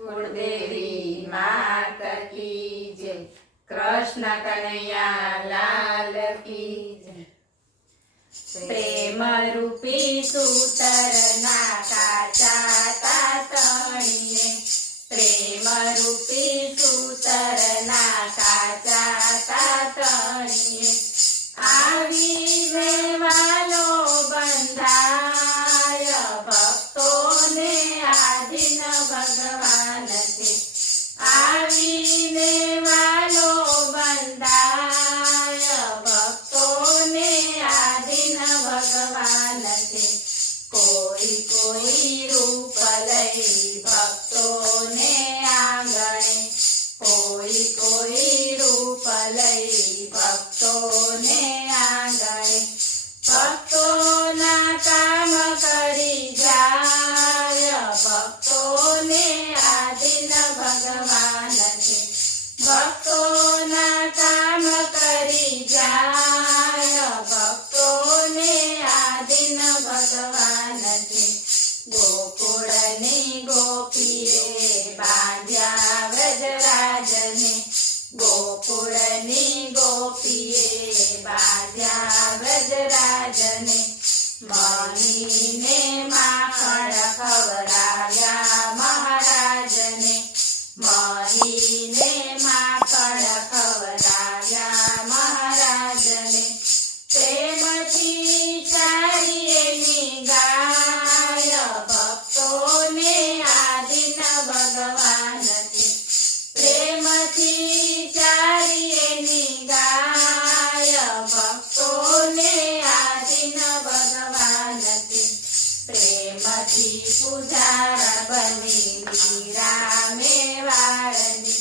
कुलदेवी मात की जय। कृष्ण कन्हैया लाल की जय। प्रेम रूपी सूतर ना काचा तातणीए, प्रेम रूपी सूतर ना काचा तातणीए, आवी वेवालो बंधाय भक्तोने आधीन भगवान छे, आवी वेवालो बंधाय भक्तोने आधीन भगवान छे, कोई कोई रूप लई भक्तोने आंगणे, कोई कोई रूप लई भक्तोने आंगणे, भक्तोना काम करी जाय भक्तोने आधीन भगवान छे, भक्तोना काम करी जाय भक्तोने आधीन भगवान छे, गोकुळनी गोपीए बांध्या व्रजराजने, गोकुळनी गोपीए बांध्या व्रजराजने, महीने माखण खवराव्या महाराजने, महीने माखण खवराव्या महाराजने, प्रेमथी चारियेनी गाय भक्तोने आधीन भगवान छे, प्रेमथी चारियेनी गाय भक्तोने आधीन भगवान छे, प्रेमथी पुजारा बनी मीरा मेवाड़नी,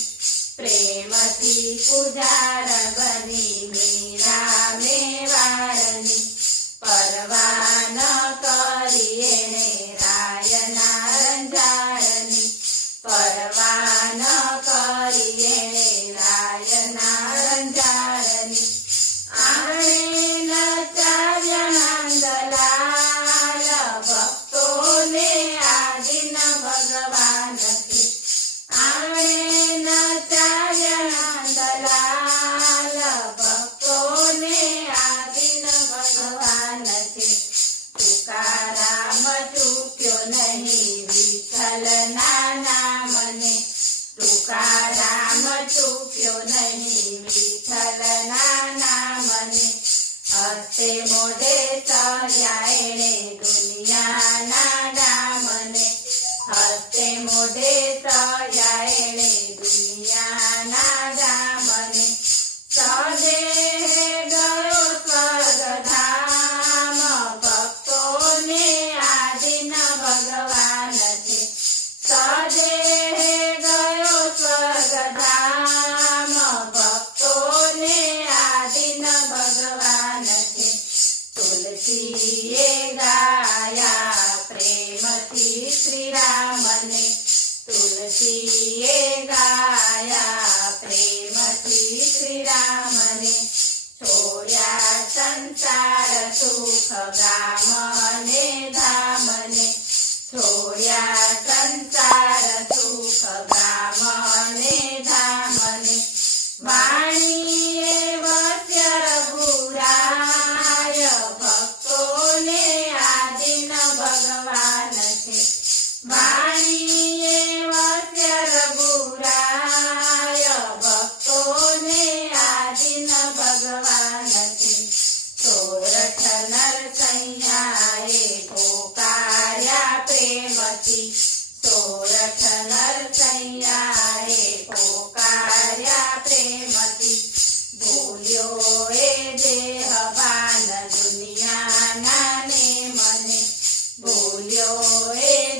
प्रेमथी पुजारा बनी मीरा मेवाड़नी, परवान करिए ने रायना रंजाड़नी, परवान करिए ने रायना रंजाड़नी, आंगणे नचाव्या नंदलाल भक्तोने आधीन भगवान छे, आंगणे नचाव्या नंदलाल भक्तोने आधीन भगवान छे, तुकाराम चूक्यो नहीं विठ्ठलना नामने, तुकाराम चूक्यो नहीं विठ्ठलना नामने, हस्ते मोढे चढ्या एणे दुनियाना डामने, हस्ते मोढे चढ्या एणे दुनियाना डामने, सदेहे गयो स्वर्गधाम भक्तोने आधीन भगवान छे, सदेहे गयो स्वर्गधाम भक्तोने आधीन भगवान छे, तुलसीए गाया प्रेमथी श्रीरामने, तुलसीए गाया प्रेमथी श्रीरामने, छोड्या संसार सुख गामने धामने, छोड्या संसार सुख गामने धामने, वाणीए वस्य रघुराय भक्तोने आधीन भगवान छे, वाणीए वस्य रघुराय भक्तोने आधीन भगवान छे, सोरठ नरसैयाए पोकार्या प्रेमथी, सोरठ नरसैयाए पोकार्या प्रेमथी, भूल्यो ए देहभान दुनियाना नेमने, भूल्यो ए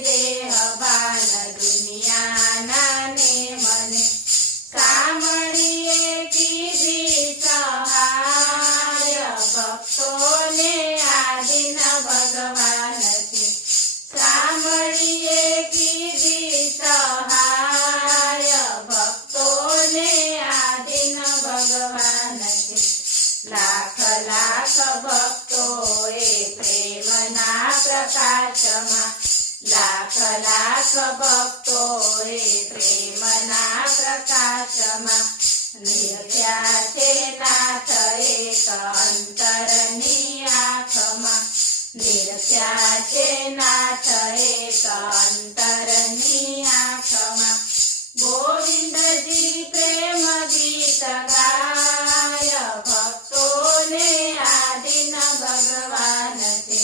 देहभान दुनियाना नेमने, कामड़ीए कीधी सहाय भक्तोने आधीन भगवान छे, कामड़ीए कीधी सहाय भक्तोने आधीन भगवान छे, लाख लाख भक्तोए प्रेमना प्रकाशमा, लाख लाख भक्तोए એ પ્રેમના પ્રકાશમાં નિરખ્યા છે નાથ એક અંતરની આંખમાં નિરખ્યા છે નાથ એક અંતરની આંખમાં ગોવિંદજી પ્રેમ ગીત ગાય ભક્તોને આધીન ભગવાન છે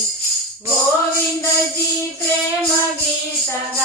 ગોવિંદજી પ્રેમ ગીત ગાય